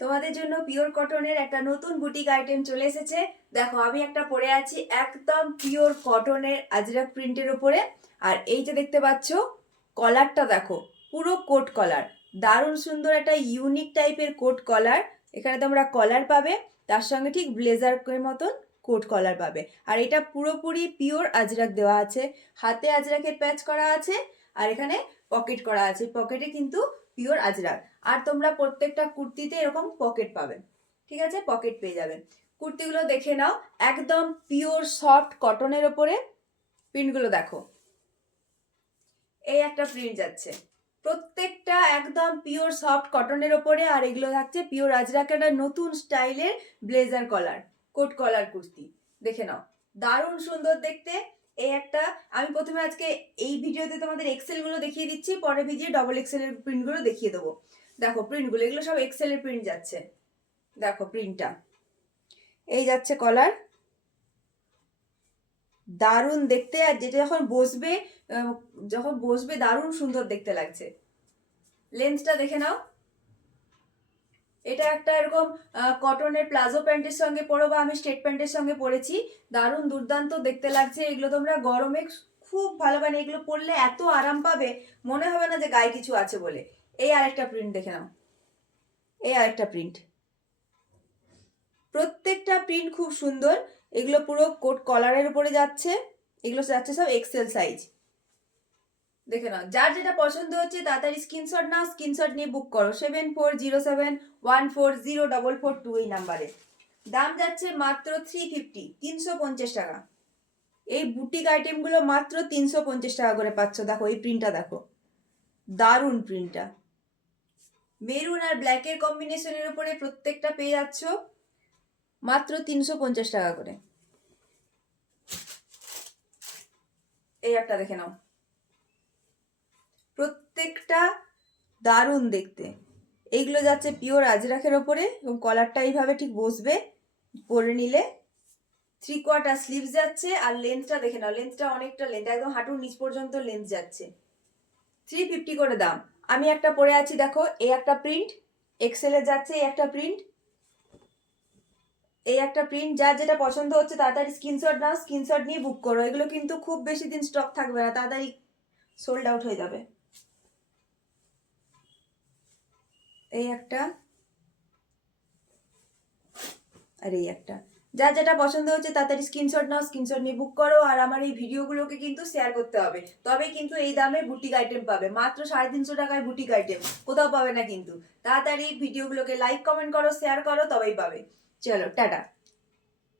তোমাদের জন্য পিওর কটনের একটা নতুন বুটিক আইটেম চলে এসেছে। দেখো আমি একটা পরে আছি একদম পিওর কটনের আজরাক প্রিন্টের উপরে। আর এই যে দেখতে পাচ্ছ কলারটা দেখো, পুরো কোট কলার, দারুণ সুন্দর একটা ইউনিক টাইপের কোট কলার। এখানে তোমরা কলার পাবে, তার সঙ্গে ঠিক ব্লেজারের মতন কোট কলার পাবে। আর এটা পুরোপুরি পিওর আজরাক দেওয়া আছে, হাতে আজরাকের প্যাচ করা আছে, আর এখানে পকেট করা আছে, পকেটে কিন্তু পিওর আজরাক। আর তোমরা প্রত্যেকটা কুর্তিতে এরকম পকেট পাবে, ঠিক আছে, পকেট পেয়ে যাবে। কুর্তিগুলো দেখে নাও, একদম পিওর সফট কটনের ওপরে। প্রিন্টগুলো দেখো, এই একটা প্রিন্ট যাচ্ছে, প্রত্যেকটা একদম পিওর সফট কটনের ওপরে। আর এগুলো থাকছে পিওর আজরাকের নতুন স্টাইলের ব্লেজার কলার, কোট কলার কুর্তি। দেখে নাও, দারুণ সুন্দর দেখতে। এই একটা আমি প্রথমে আজকে এই ভিডিওতে তোমাদের এক্সেল গুলো দেখিয়ে দিচ্ছি, পরে ভিডিও ডবল এক্সেল এর প্রিন্ট গুলো দেখিয়ে দেবো। দেখো প্রিন্টগুলো, এগুলো সব এক্সেল এর প্রিন্ট যাচ্ছে। দেখো প্রিন্টটা এই যাচ্ছে, কলার দারুণ দেখতে। আর যেটা যখন বসবে দারুণ সুন্দর দেখতে লাগছে। লেন্সটা দেখে নাও, এটা একটা এরকম কটনের প্লাজো প্যান্টের সঙ্গে পরো, বা আমি স্ট্রেট প্যান্টের সঙ্গে পরেছি, দারুণ দুর্দান্ত দেখতে লাগছে। এগুলো তোমরা গরমে খুব ভালো, মানে এগুলো পরলে এত আরাম পাবে, মনে হবে না যে গায়ে কিছু আছে বলে। এই আরেকটা প্রিন্ট দেখে নাও, এই আরেকটা প্রিন্ট, প্রত্যেকটা প্রিন্ট খুব সুন্দর। এগুলো পুরো কোট কলারের উপরে যাচ্ছে, এগুলো যাচ্ছে সব এক্সেল সাইজ। দেখে নাও, যার যেটা পছন্দ হচ্ছে তাড়াতাড়ি স্ক্রিনশট নাও, স্ক্রিনশট নিয়ে বুক করো 740714404442 এই নাম্বারে। দাম যাচ্ছে মাত্র 350, 350 টাকা। এই বুটিক আইটেমগুলো মাত্র 350 টাকা করে পাচ্ছ। দেখো এই প্রিন্টটা দেখো, দারুণ প্রিন্টটা, মেরুন আর ব্ল্যাকের কম্বিনেশনের উপরে প্রত্যেকটা পেয়ে যাচ্ছ মাত্র 350 টাকা করে। এই একটা দেখে নাও, প্রত্যেকটা দারুণ দেখতে। এইগুলো যাচ্ছে পিওর আজরাকের ওপরে, এবং কলারটা এইভাবে ঠিক বসবে পরে নিলে। 3/4 স্লিভস যাচ্ছে। আর লেন্থটা দেখে নাও, লেন্থটা অনেকটা লেন্থ, একদম হাঁটুর নিচ পর্যন্ত লেন্থ যাচ্ছে। 350 করে দাম। আমি একটা পরে আছি, দেখো এই একটা প্রিন্ট এক্সেলে যাচ্ছে, এই একটা প্রিন্ট, এই একটা প্রিন্ট। যার যেটা পছন্দ হচ্ছে তাড়াতাড়ি স্ক্রিনশট নাও, স্ক্রিনশট নিয়ে বুক করো। এগুলো কিন্তু খুব বেশি দিন স্টক থাকবে না, তাড়াতাড়ি সোল্ড আউট হয়ে যাবে। এই একটা, আর এই একটা, যার যেটা পছন্দ হচ্ছে তাড়াতাড়ি স্ক্রিনশট নাও, স্ক্রিনশট নিয়ে বুক করো। আর আমার এই ভিডিওগুলোকে কিন্তু শেয়ার করতে হবে, তবে কিন্তু এই দামে বুটিক আইটেম পাবে। মাত্র 350 টাকায় বুটিক আইটেম কোথাও পাবে না কিন্তু। তাড়াতাড়ি ভিডিওগুলোকে লাইক কমেন্ট করো, শেয়ার করো, তবেই পাবে। চলো টাটা।